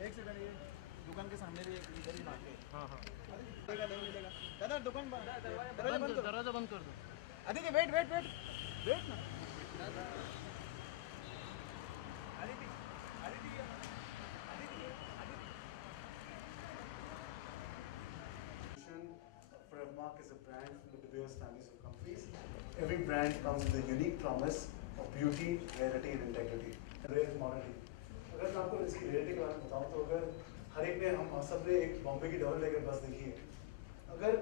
एक सेकंड, ये दुकान के सामने भी इधर ही भाग के। हाँ हाँ, मिलेगा नहीं मिलेगा दादा, दुकान दरवाजा बंद कर दो। Aditya wait wait wait wait ना, Aditya Aditya Forevermark is a brand from the De Beers families of companies. Every brand comes with a unique promise of beauty, rarity and integrity. Rare commodity. अगर मैं आपको इसकी रेयरिटी के बारे में बताऊँ तो अगर हर एक ने हम सब ने एक बॉम्बे की डबल डेकर बस देखी है, अगर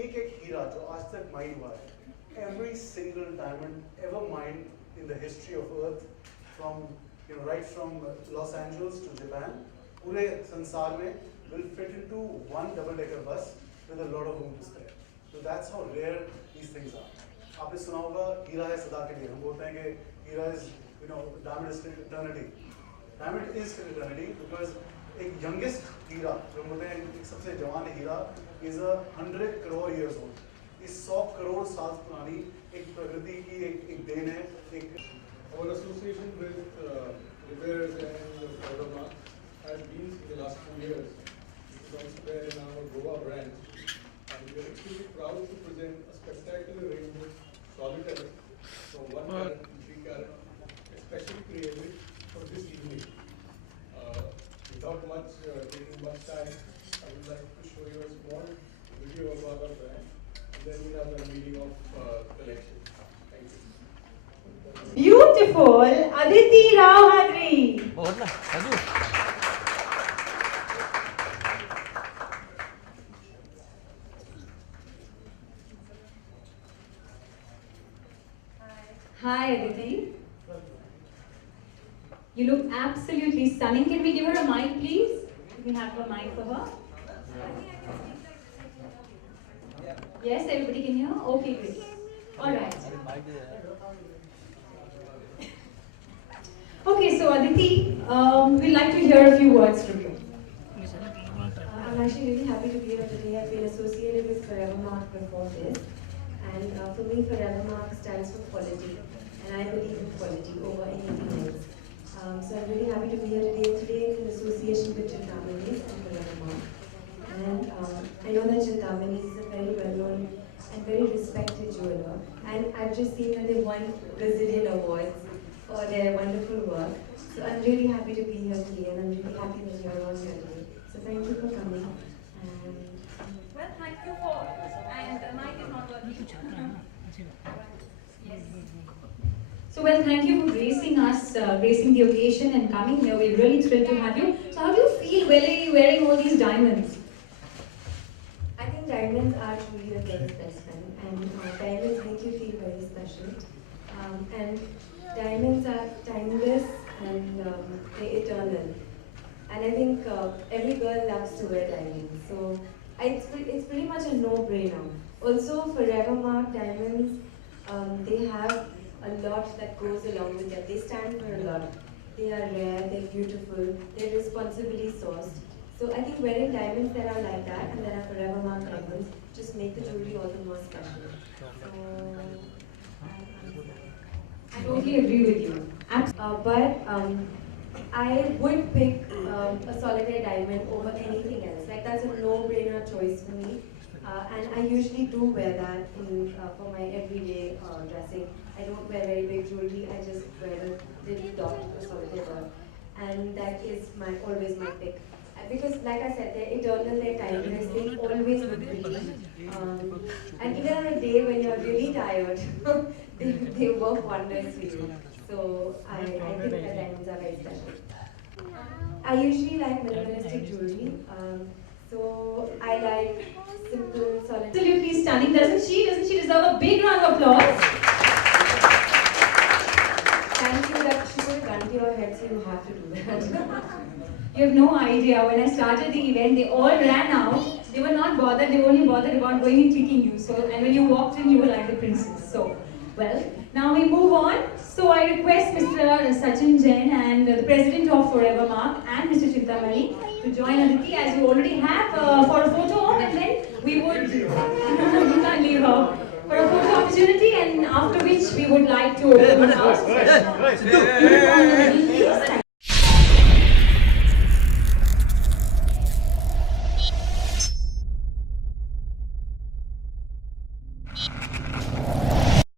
एक एक हीरा जो आज तक माइन हुआ है, every single diamond ever mined in the history of Earth, from right from Los Angeles to Japan, पूरे संसार में will fit into one double decker bus with a lot of room to spare. So that's how rare these things are. आपने सुना होगा हीरा है सदा के लिए, हम बोलते हैं कि हीरा is diamond is for eternity. Diamond is for eternity because एक youngest हीरा जो बोलते हैं एक सबसे जवान हीरा is 100 crore years old. इस 100 करोड़ साल पुरानी एक प्रकृति की एक देन है. एक Our association with De Beers and Forevermark has been in the last 2 years. Once we're in our Goa branch, and we are extremely proud to present a spectacular range of solitaire from 1 carat to 3 carat, especially created for this evening. Without taking much time, I would like to show you a small video about our brand, and then we'll have the meeting of collection. Thank you. Beautiful, Aditi Rao Hadri. बहुत ना Raju. Hi Aditi. You look absolutely stunning. Can we give her a mic, please? Can we have a mic for her? Yes, everybody can hear? Okay, great. All right. Okay, so Aditi, we'd like to hear a few words from you. I'm actually really happy to be here today. I've been associated with Forevermark before this. And for me, Forevermark stands for quality. And I believe in quality over anything else. So I'm really happy to be here today. Today it's in association with Chintamani and Forevermark. And I know that Chintamani is a very well-known and very respected jeweler. And I've just seen that they won Brazilian awards for their wonderful work. So I'm really happy to be here today, and I'm really happy that you're all here today. So thank you for coming. Well, thank you for, and the mic is not working. Yes. So well, thank you for gracing us, gracing the occasion and coming here. We're really thrilled to have you. So how do you feel wearing all these diamonds? I think diamonds are truly the girl's best friend, and diamonds make you feel very special. And diamonds are timeless and they're eternal. And I think every girl loves to wear diamonds. So it's pretty much a no-brainer. Also, Forevermark diamonds, they have a lot that goes along with them. They stand for a lot. They are rare, they're beautiful, they're responsibly sourced. So I think wearing diamonds that are like that and that are Forevermark diamonds just make the jewelry all the more special. So I totally agree with you. but I would pick a solitaire diamond over anything else. Like that's a no-brainer choice for me. And I usually do wear that for my everyday dressing. I don't wear very big jewelry. I just wear a little dot or solitaire dot, and that is always my pick. Because, like I said, they're eternal, they're timeless. They always look pretty. And even on a day when you're really tired, they work wonders for you. So I think that diamonds are very special. I usually like minimalistic jewelry. So I like simple, solid. Absolutely stunning, doesn't she? Doesn't she deserve a big round of applause? Thank you. That she put a gun to your head, so you have to do that. You have no idea. When I started the event, they all ran out. They were not bothered. They were only bothered about going and kicking you. So, and when you walked in, you were like the princess. So, well, now we move on. So I request Mr. Sachin Jain and the president of Forever Mark and Mr. Chintamani to join Aditi as you already have for a photo op, and then we would you can't leave her for a photo opportunity, and after which we would like to open the house. Thank you.